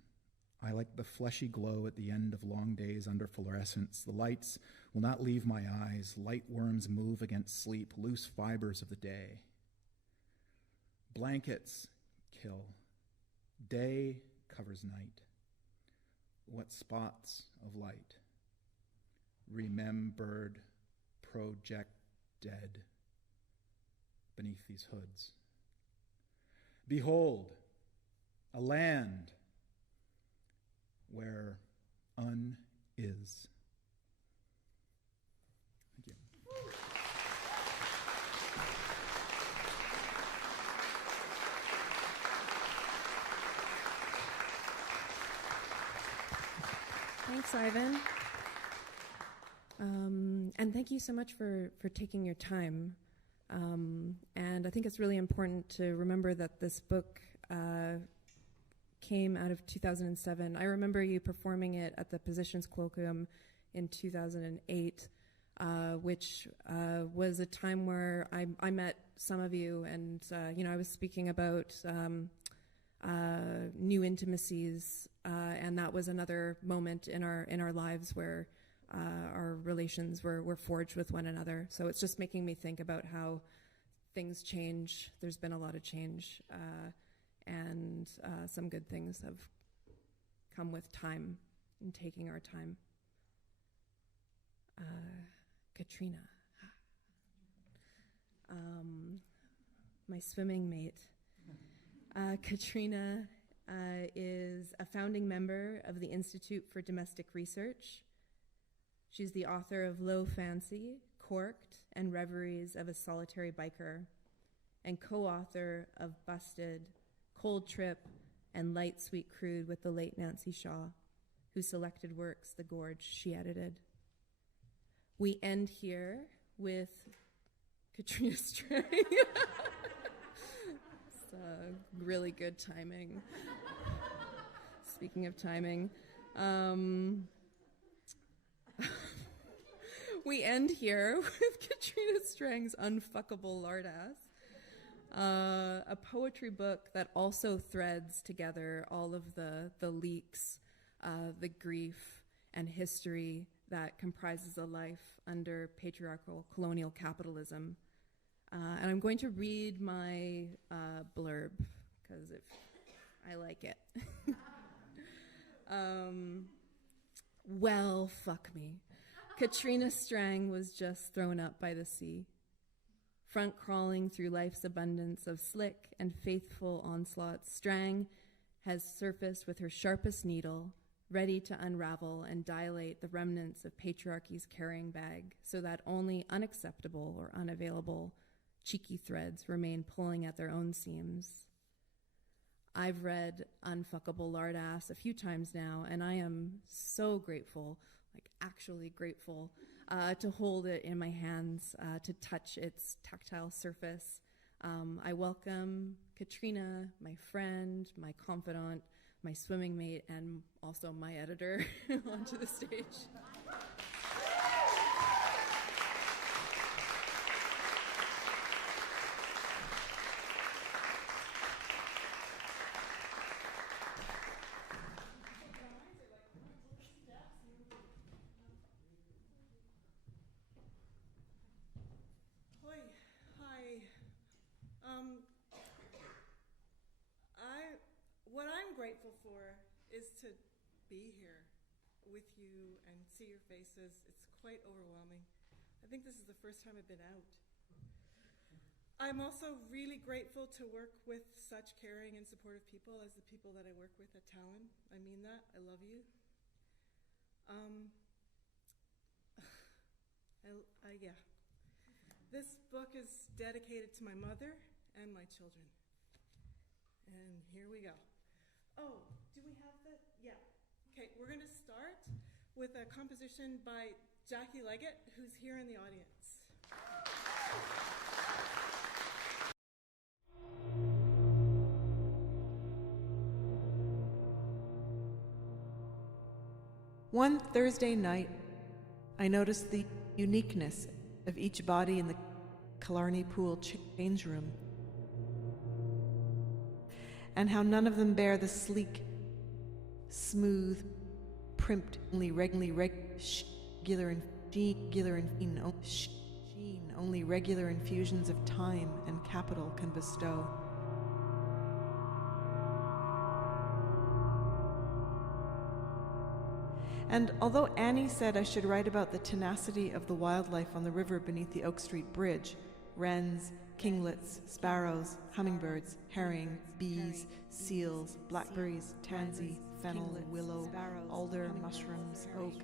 I like the fleshy glow at the end of long days under fluorescence. The lights will not leave my eyes. Light worms move against sleep, loose fibers of the day. Blankets kill. Day covers night. What spots of light? Remembered, projected beneath these hoods. Behold, a land where is. Thank you. Thanks, Ivan. And thank you so much for taking your time. And I think it's really important to remember that this book came out of 2007. I remember you performing it at the Positions Colloquium in 2008, which was a time where I met some of you, and I was speaking about new intimacies, and that was another moment in our lives where our relations were forged with one another. So it's just making me think about how things change. There's been a lot of change, and some good things have come with time and taking our time. Catriona, my swimming mate. Catriona is a founding member of the Institute for Domestic Research. She's the author of Low Fancy, Corked, and Reveries of a Solitary Biker, and co-author of Busted, Cold Trip, and Light Sweet Crude with the late Nancy Shaw, whose selected works The Gorge she edited. We end here with Catriona Strang. It's really good timing. Speaking of timing, we end here with Catriona Strang's Unfuckable Lardass, a poetry book that also threads together all of the leaks, the grief, and history that comprises a life under patriarchal colonial capitalism. And I'm going to read my blurb, because I like it. Well, fuck me. Catriona Strang was just thrown up by the sea, front crawling through life's abundance of slick and faithful onslaughts. Strang has surfaced with her sharpest needle, ready to unravel and dilate the remnants of patriarchy's carrying bag so that only unacceptable or unavailable cheeky threads remain pulling at their own seams. I've read Unfuckable Lardass a few times now, and I am so grateful, like actually grateful, to hold it in my hands, to touch its tactile surface. I welcome Catriona, my friend, my confidant, my swimming mate, and also my editor onto the stage. What I'm grateful for is to be here with you and see your faces. It's quite overwhelming. I think this is the first time I've been out. I'm also really grateful to work with such caring and supportive people as the people that I work with at Talon. I mean that. I love you. Yeah. This book is dedicated to my mother and my children. And here we go. Oh, do we have the, yeah. Okay, we're gonna start with a composition by Jackie Leggett, who's here in the audience. One Thursday night, I noticed the uniqueness of each body in the Killarney Pool change room, and how none of them bear the sleek, smooth, primped, only regular infusions of time and capital can bestow. And although Annie said I should write about the tenacity of the wildlife on the river beneath the Oak Street Bridge, wrens, kinglets, sparrows, hummingbirds, herring, bees, seals, blackberries, tansy, fennel, willow, alder, mushrooms, oak,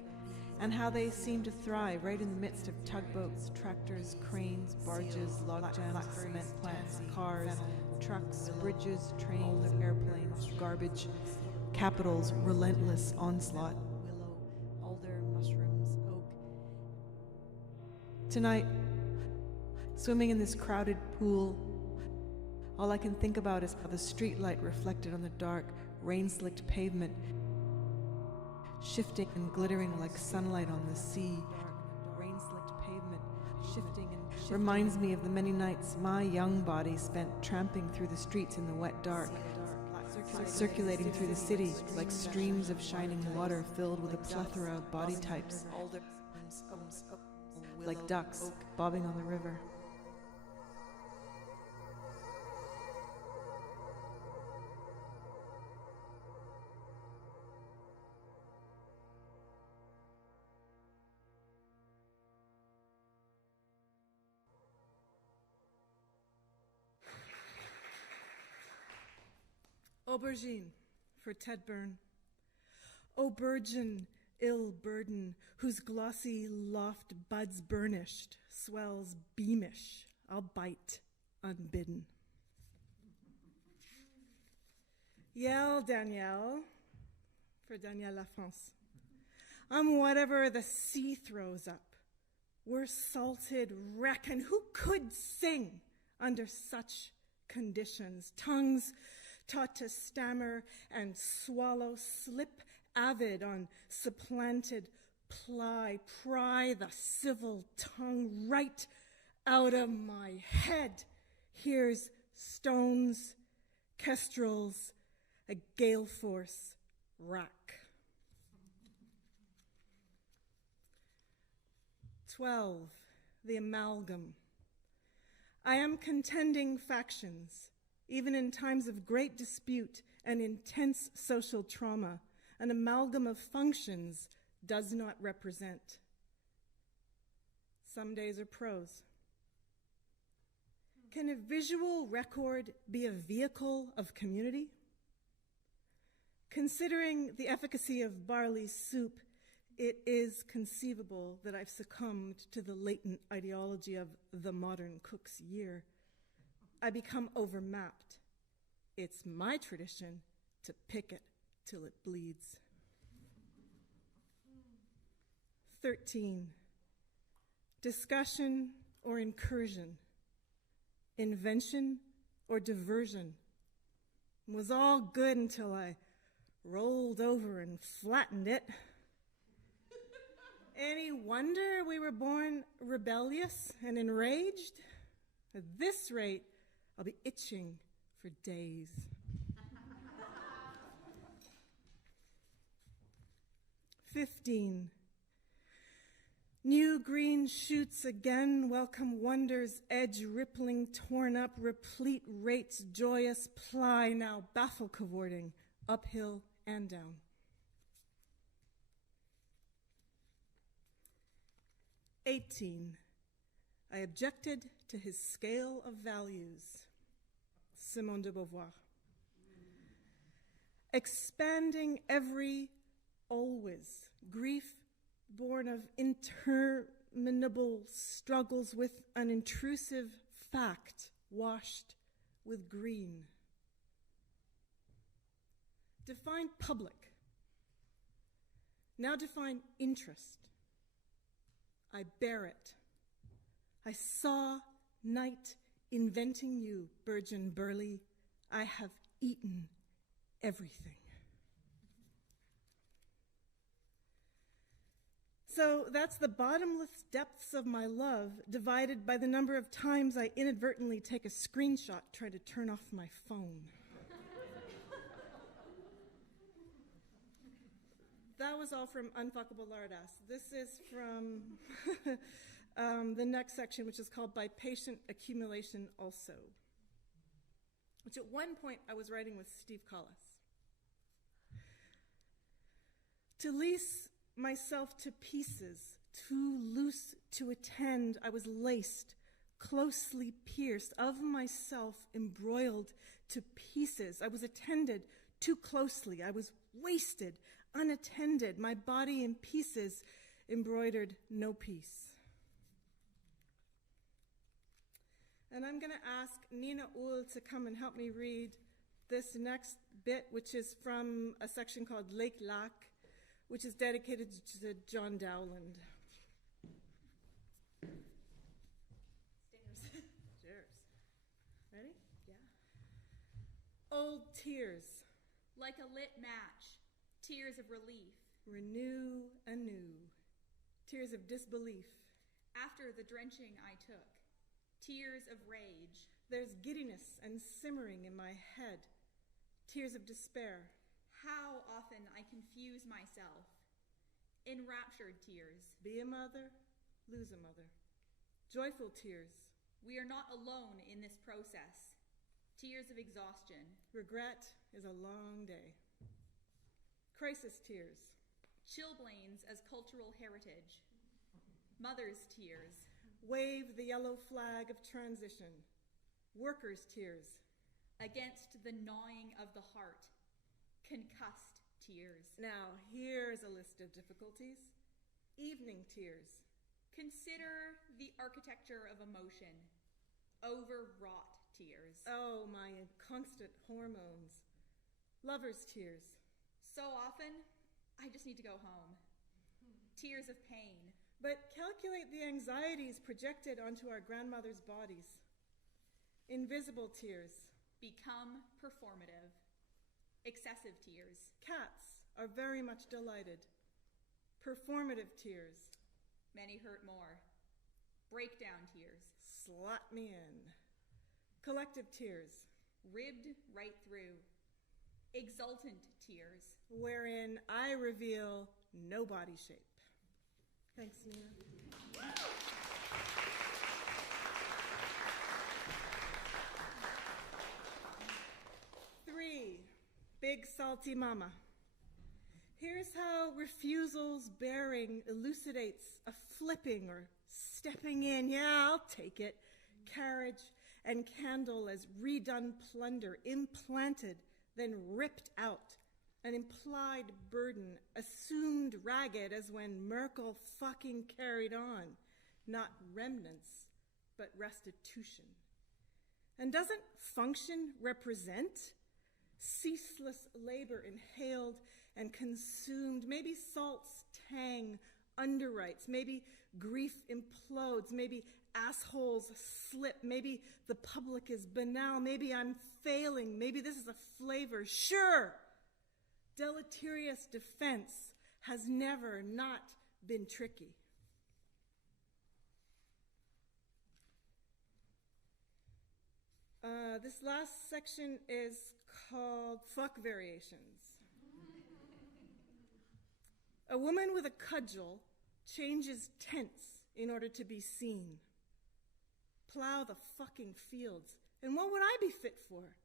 and how they seem to thrive right in the midst of tugboats, tractors, cranes, barges, logjams, cement plants, cars, trucks, bridges, trains, airplanes, garbage, capital's relentless onslaught. Tonight, swimming in this crowded pool, all I can think about is how the streetlight reflected on the dark, rain-slicked pavement, shifting and glittering like sunlight on the sea. Reminds me of the many nights my young body spent tramping through the streets in the wet dark, circulating through the city like streams of shining water filled with a plethora of body types, like ducks bobbing on the river. Aubergine for Ted Byrne. O burgeon, ill burden, whose glossy loft buds burnished, swells beamish, I'll bite unbidden. Yell, Danielle, for Danielle LaFrance. I'm whatever the sea throws up. We're salted wreck, and who could sing under such conditions? Tongues taught to stammer and swallow, slip avid on supplanted pry the civil tongue right out of my head. Here's stones, kestrels, a gale force rack. 12, the amalgam. I am contending factions, even in times of great dispute and intense social trauma. An amalgam of functions does not represent. Some days are prose. Can a visual record be a vehicle of community? Considering the efficacy of barley soup, it is conceivable that I've succumbed to the latent ideology of the modern cook's year. I become overmapped. It's my tradition to pick it till it bleeds. 13. Discussion or incursion, invention or diversion, was all good until I rolled over and flattened it. Any wonder we were born rebellious and enraged? At this rate, I'll be itching for days. 15. New green shoots again, welcome wonders, edge rippling, torn up, replete rates, joyous ply, now baffle cavorting, uphill and down. 18. I objected to his scale of values. Simone de Beauvoir. Expanding every always, grief born of interminable struggles with an intrusive fact washed with green. Define public. Now define interest. I bear it. I saw night inventing you, Burgeon Burley. I have eaten everything. So that's the bottomless depths of my love divided by the number of times I inadvertently take a screenshot, try to turn off my phone. That was all from Unfuckable Lardass. This is from the next section, which is called By Patient Accumulation Also, which at one point I was writing with Steve Collis. To lease myself to pieces, too loose to attend, I was laced, closely pierced, of myself embroiled to pieces. I was attended too closely. I was wasted, unattended, my body in pieces, embroidered no peace. And I'm going to ask Nina Uhl to come and help me read this next bit, which is from a section called Lake Lac, which is dedicated to John Dowland. Cheers. Ready? Yeah. Old tears. Like a lit match, tears of relief. Renew anew. Tears of disbelief. After the drenching I took, tears of rage. There's giddiness and simmering in my head. Tears of despair. How often I confuse myself. Enraptured tears. Be a mother, lose a mother. Joyful tears. We are not alone in this process. Tears of exhaustion. Regret is a long day. Crisis tears. Chilblains as cultural heritage. Mother's tears. Wave the yellow flag of transition. Workers' tears. Against the gnawing of the heart. Concussed tears. Now, here's a list of difficulties. Evening tears. Consider the architecture of emotion. Overwrought tears. Oh, my constant hormones. Lovers' tears. So often, I just need to go home. Tears of pain. But calculate the anxieties projected onto our grandmothers' bodies. Invisible tears. Become performative. Excessive tears. Cats are very much delighted. Performative tears. Many hurt more. Breakdown tears. Slap me in. Collective tears. Ribbed right through. Exultant tears. Wherein I reveal no body shape. Thanks, Nina. 3. Big Salty Mama. Here's how refusal's bearing elucidates a flipping or stepping in, yeah, I'll take it, carriage and candle as redone plunder, implanted, then ripped out, an implied burden, assumed ragged as when Merkel fucking carried on, not remnants, but restitution. And doesn't function represent ceaseless labor inhaled and consumed? Maybe salt's tang underwrites, maybe grief implodes, maybe assholes slip, maybe the public is banal, maybe I'm failing, maybe this is a flavor. Sure, deleterious defense has never not been tricky. This last section is called Fuck Variations. A woman with a cudgel changes tents in order to be seen. Plow the fucking fields. And what would I be fit for?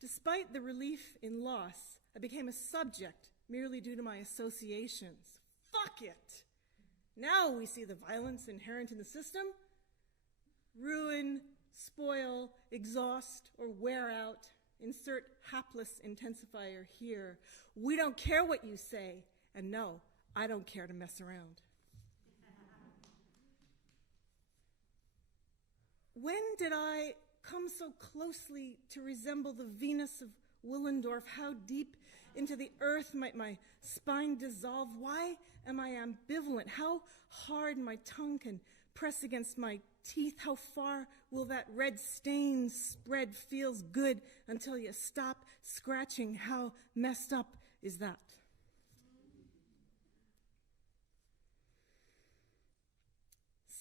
Despite the relief in loss, I became a subject merely due to my associations. Fuck it! Now we see the violence inherent in the system. Ruin, spoil, exhaust, or wear out. Insert hapless intensifier here. We don't care what you say. And no, I don't care to mess around. When did I come so closely to resemble the Venus of Willendorf? How deep into the earth might my spine dissolve? Why am I ambivalent? How hard my tongue can press against my teeth? How far will that red stain spread? Feels good until you stop scratching. How messed up is that?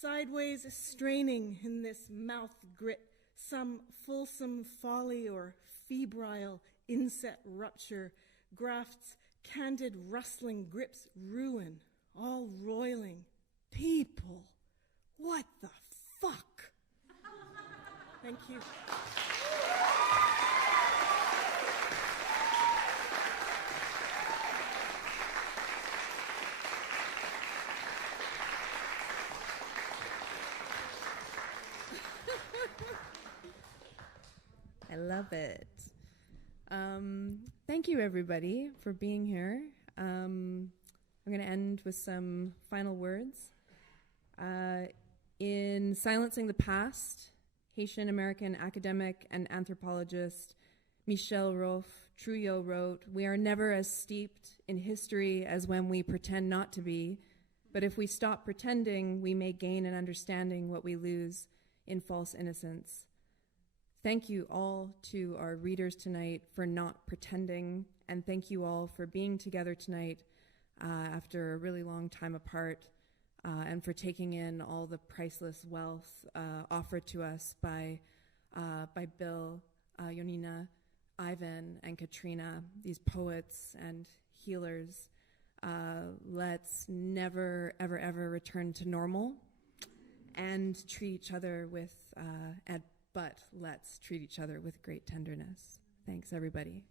Sideways straining in this mouth grit, some fulsome folly or febrile inset rupture, grafts candid rustling grips ruin, all roiling. People, what the fuck? Thank you. I love it. Thank you, everybody, for being here. I'm going to end with some final words. In Silencing the Past, Haitian-American academic and anthropologist Michel Trujillo wrote, "We are never as steeped in history as when we pretend not to be, but if we stop pretending, we may gain an understanding what we lose in false innocence." Thank you all to our readers tonight for not pretending, and thank you all for being together tonight after a really long time apart, and for taking in all the priceless wealth offered to us by Bill, Jónína, Ivan, and Catriona, these poets and healers. Let's never, ever, ever return to normal and treat each other with but let's treat each other with great tenderness. Thanks, everybody.